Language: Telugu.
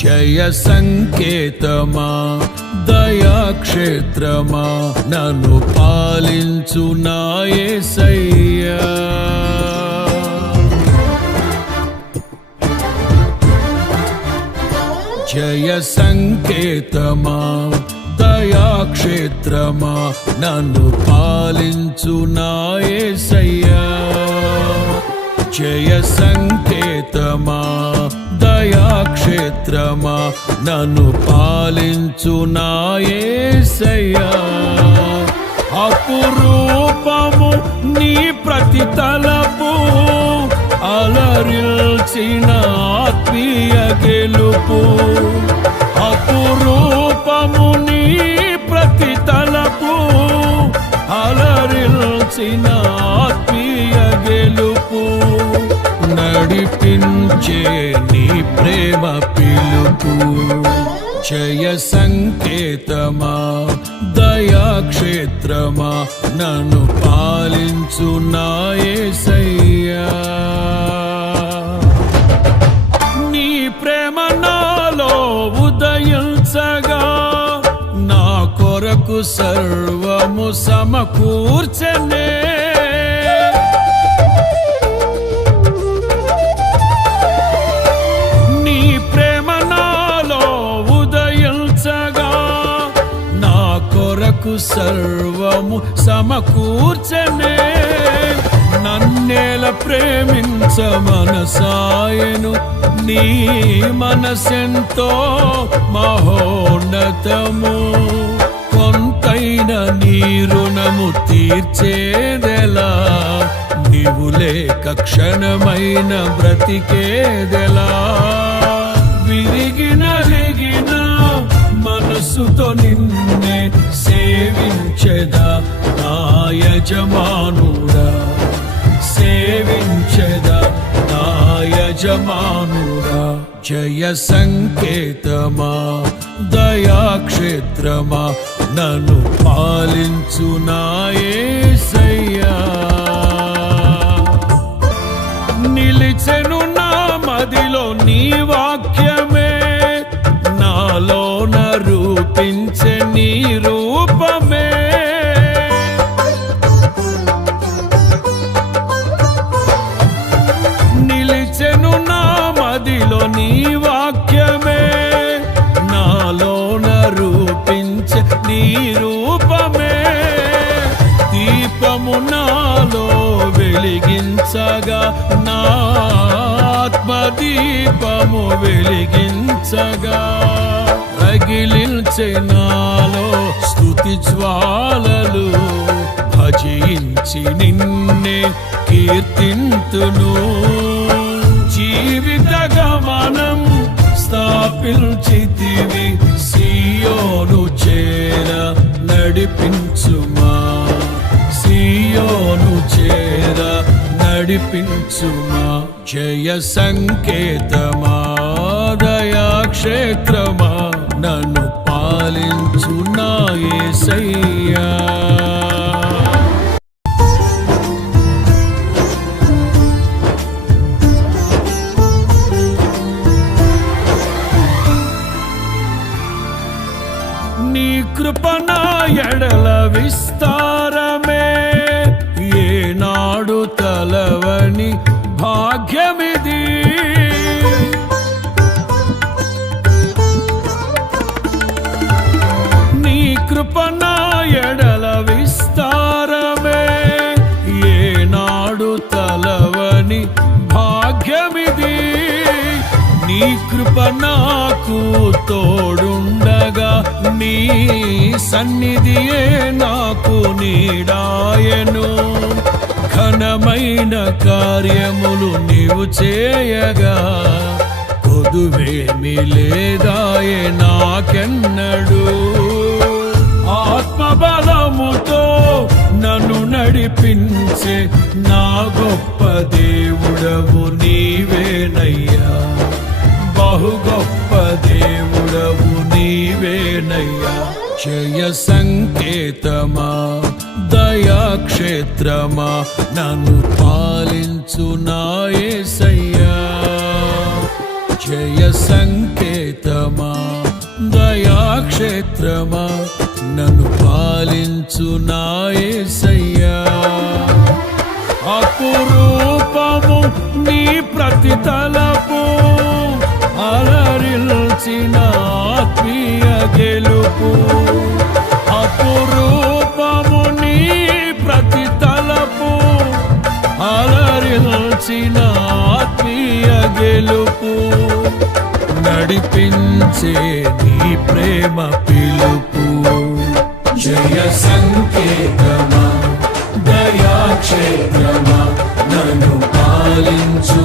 జయ సంకేతమా దయాక్షేత్రమా నన్ను పాలించు నా యేసయ్యా. జయ సంకేతమా దయాక్షేత్రమా నన్ను పాలించు నా యేసయ్యా. జయ సంకేతమా దయాక్షేత్రమా నన్ను పాలించు నా యేసయ్యా. అపురూపము నీ ప్రతి తలపు అలరిల్చిన ఆత్మీయ గెలుపు. అపురూపము నీ ప్రతి తలపు అలరిల్చిన ఆత్మీయ గెలుపు. నడిపించే నీ ప్రేమ పిలుపు. జయ సంకేతమా దయాక్షేత్రమా నన్ను పాలించు నా యేసయ్యా. నీ ప్రేమ నాలో ఉదయించగా నా కొరకు సర్వము సమకూర్చనే. సర్వము సమకూర్చనే. నన్నేల ప్రేమించ మనసాయను నీ మనసెంతో మహోన్నతము. కొంతైన నీ రుణము తీర్చేదెలా, నీవు లేక క్షణమైన బ్రతికేదెలా. విరిగిన లిగిన మనసుతో నిన్నే సేవించెదా నా యజమానుడా. సేవించెదా నా యజమానుడా. జయ సంకేతమా దయాక్షేత్రమా నన్ను పాలించు నా యేసయ్యా. నిలిచెను నా మదిలో నీ వాక్యమే, నాలోన రూపించే నీ రూపమే. నిలిచెను నా మదిలో నీ వాక్యమే, నాలోన రూపించే నీ రూపమే. దీపము నాలో వెలిగించగా, నా ఆత్మదీపము వెలిగించగా. రగిలించే నాలో స్తుతి జ్వాలలు, భజించి నిన్నే కీర్తింతును. జీవిత గమనం స్థాపించితివి, సియోను చేర నడిపించుమా. సియోను చేర నడిపించుమా. జయ సంకేతమా దయాక్షేత్రమా నన్ను పాలించు నా యేసయ్యా. నీ కృప నా ఎడల విస్తారమే, ఏనాడు తలవని భాగ్యమిది. నీ కృప నా ఎడల విస్తారమే, ఏనాడు తలవని భాగ్యమిది. నీ కృప నాకు తోడుండగా, నీ సన్నిధియే నాకు నీడాయను. ఘనమైన కార్యములు నీవు చేయగా, కొదువేమి లేదాయే నాకెన్నడు. ఆత్మబలముతో నన్ను నడిపించే నా గొప్ప దేవుడవు నీవేనయ్యా. బహు గొప్ప దేవుడవు నీవేనయ్యా. జయ సంకేతమా దయాక్షేత్రమా నన్ను పాలించు నా యేసయ్యా. జయ సంకేతమా దయాక్షేత్రమా నన్ను పాలించు నా యేసయ్యా అపురూపము నీ ప్రతి తలపు అలరిల్చిన ఆత్మీయ గెలుపు అపురూపము నీ ప్రతి తలపు అలరిల్చిన ఆత్మీయ గెలుపు నడిపించే నీ ప్రేమ పిలుపు జయ సంకేతమా దయాక్షేత్రమా నన్ను పాలించు